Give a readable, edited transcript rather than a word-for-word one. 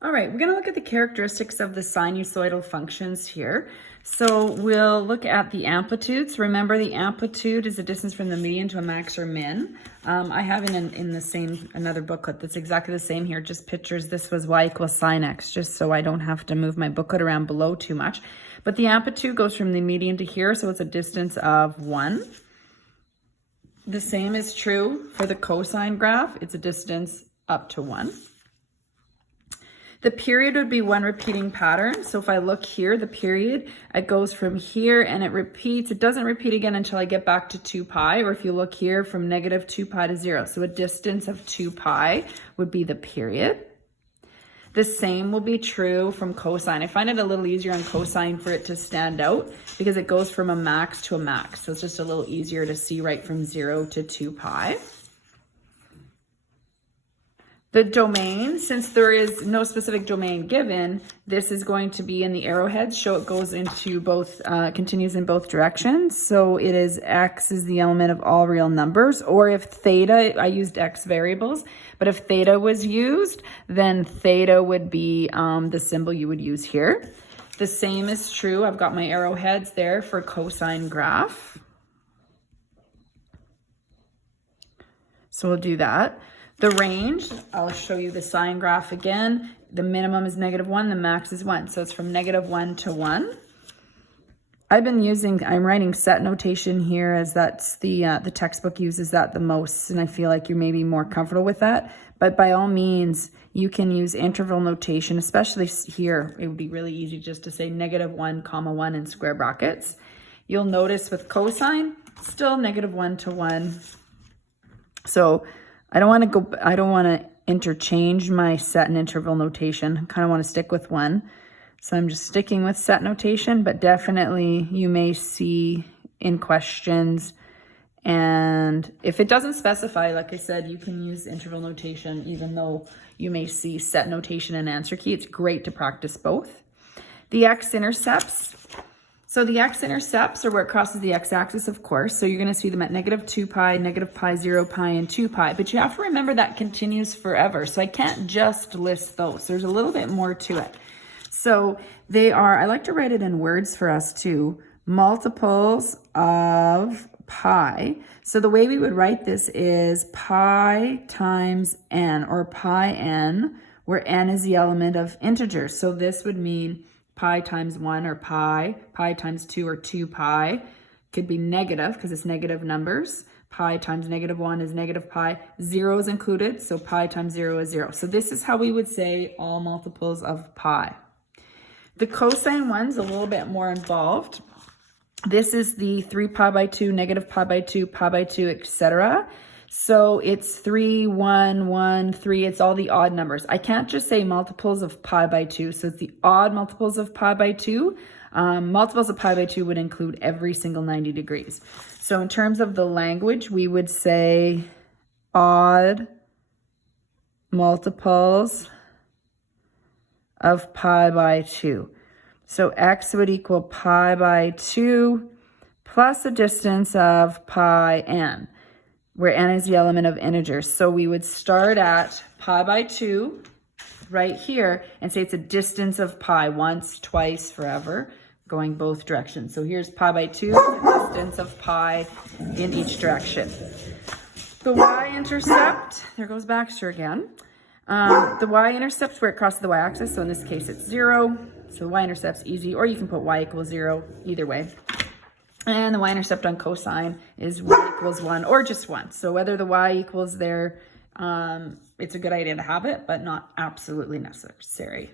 All right, we're going to look at the characteristics of the sinusoidal functions here. So we'll look at the amplitudes. Remember, the amplitude is the distance from the median to a max or min. I have in the same, another booklet that's exactly the same here, just pictures this was y equals sine x, just so I don't have to move my booklet around below too much. But the amplitude goes from the median to here, so it's a distance of 1. The same is true for the cosine graph. It's a distance up to 1. The period would be one repeating pattern. So if I look here, the period, it goes from here and it repeats. It doesn't repeat again until I get back to 2 pi, or if you look here from negative 2 pi to 0. So a distance of 2 pi would be the period. The same will be true from cosine. I find it a little easier on cosine for it to stand out because it goes from a max to a max. So it's just a little easier to see right from 0 to 2 pi. The domain, since there is no specific domain given, this is going to be in the arrowheads, so it goes into both, continues in both directions. So it is x is the element of all real numbers, or if theta, I used x variables, but if theta was used, then theta would be the symbol you would use here. The same is true, I've got my arrowheads there for cosine graph. So we'll do that. The range, I'll show you the sine graph again. The minimum is -1, the max is 1. So it's from -1 to 1. I'm writing set notation here as that's the textbook uses that the most, and I feel like you're maybe more comfortable with that. But by all means, you can use interval notation, especially here. It would be really easy just to say -1, 1 in square brackets. You'll notice with cosine, still -1 to 1. So I don't want to interchange my set and interval notation. I kind of want to stick with one. So I'm just sticking with set notation, but definitely you may see in questions. And if it doesn't specify, like I said, you can use interval notation, even though you may see set notation and answer key. It's great to practice both. The x-intercepts. So the x-intercepts are where it crosses the x-axis, of course. So you're going to see them at -2 pi, -pi, 0 pi, and 2 pi. But you have to remember that continues forever. So I can't just list those. There's a little bit more to it. So they are, I like to write it in words for us too, multiples of pi. So the way we would write this is pi times n, or pi n, where n is the element of integers. So this would mean pi times 1 or pi times 2 or 2 pi. Could be negative because it's negative numbers. Pi times -1 is -pi. 0 is included, so pi times 0 is 0. So this is how we would say all multiples of pi. The cosine one's a little bit more involved. This is the 3 pi by 2, -pi by 2, pi by 2, etc. So it's 3, 1, 1, 3. It's all the odd numbers. I can't just say multiples of pi by 2. So it's the odd multiples of pi by 2. Multiples of pi by 2 would include every single 90 degrees. So in terms of the language, we would say odd multiples of pi by 2. So x would equal pi by 2 plus a distance of pi n, where n is the element of integers. So we would start at pi by 2 right here and say it's a distance of pi, once, twice, forever, going both directions. So here's pi by 2, distance of pi in each direction. The y-intercept, there goes Baxter again. The y-intercept's where it crosses the y-axis, so in this case it's 0. So the y-intercept's easy, or you can put y equals 0, either way. And the y-intercept on cosine is y equals 1 or just 1. So whether the y equals there, it's a good idea to have it, but not absolutely necessary.